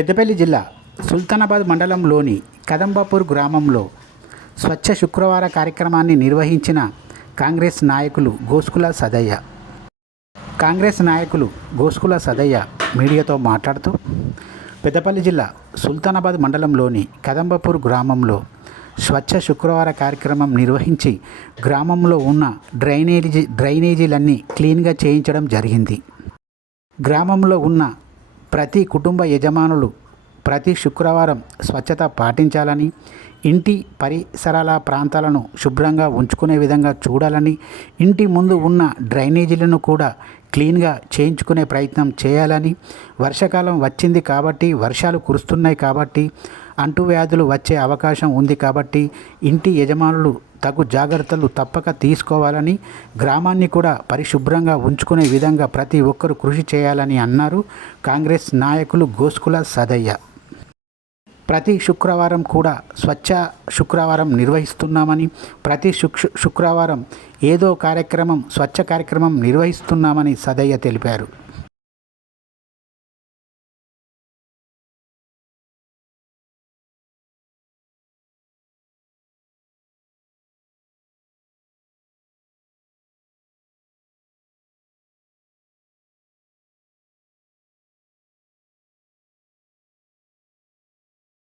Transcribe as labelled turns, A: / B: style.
A: పెద్దపల్లి జిల్లా సుల్తానాబాద్ మండలంలోని కదంబాపూర్ గ్రామంలో స్వచ్ఛ శుక్రవార కార్యక్రమాన్ని నిర్వహించిన కాంగ్రెస్ నాయకులు గోస్కుల సదయ్య. కాంగ్రెస్ నాయకులు గోస్కుల సదయ్య మీడియాతో మాట్లాడుతూ పెద్దపల్లి జిల్లా సుల్తానాబాద్ మండలంలోని కదంబపూర్ గ్రామంలో స్వచ్ఛ శుక్రవార కార్యక్రమం నిర్వహించి గ్రామంలో ఉన్న డ్రైనేజీ డ్రైనేజీలన్నీ క్లీన్గా చేయించడం జరిగింది. గ్రామంలో ఉన్న ప్రతి కుటుంబ యజమానులు ప్రతి శుక్రవారం స్వచ్ఛత పాటించాలని ఇంటి పరిసరాల ప్రాంతాలను శుభ్రంగా ఉంచుకునే విధంగా చూడాలని ఇంటి ముందు ఉన్న డ్రైనేజీలను కూడా క్లీన్గా చేయించుకునే ప్రయత్నం చేయాలని వర్షాకాలం వచ్చింది కాబట్టి వర్షాలు కురుస్తున్నాయి కాబట్టి అంటువ్యాధులు వచ్చే అవకాశం ఉంది కాబట్టి ఇంటి యజమానులు తగు జాగ్రత్తలు తప్పక తీసుకోవాలని గ్రామాన్ని కూడా పరిశుభ్రంగా ఉంచుకునే విధంగా ప్రతి ఒక్కరూ కృషి చేయాలని అన్నారు కాంగ్రెస్ నాయకులు గోస్కుల సదయ్య. ప్రతి శుక్రవారం కూడా స్వచ్ఛ శుక్రవారం నిర్వహిస్తున్నామని ప్రతి శుక్ శుక్రవారం ఏదో కార్యక్రమం స్వచ్ఛ కార్యక్రమం నిర్వహిస్తున్నామని సదయ్య తెలిపారు.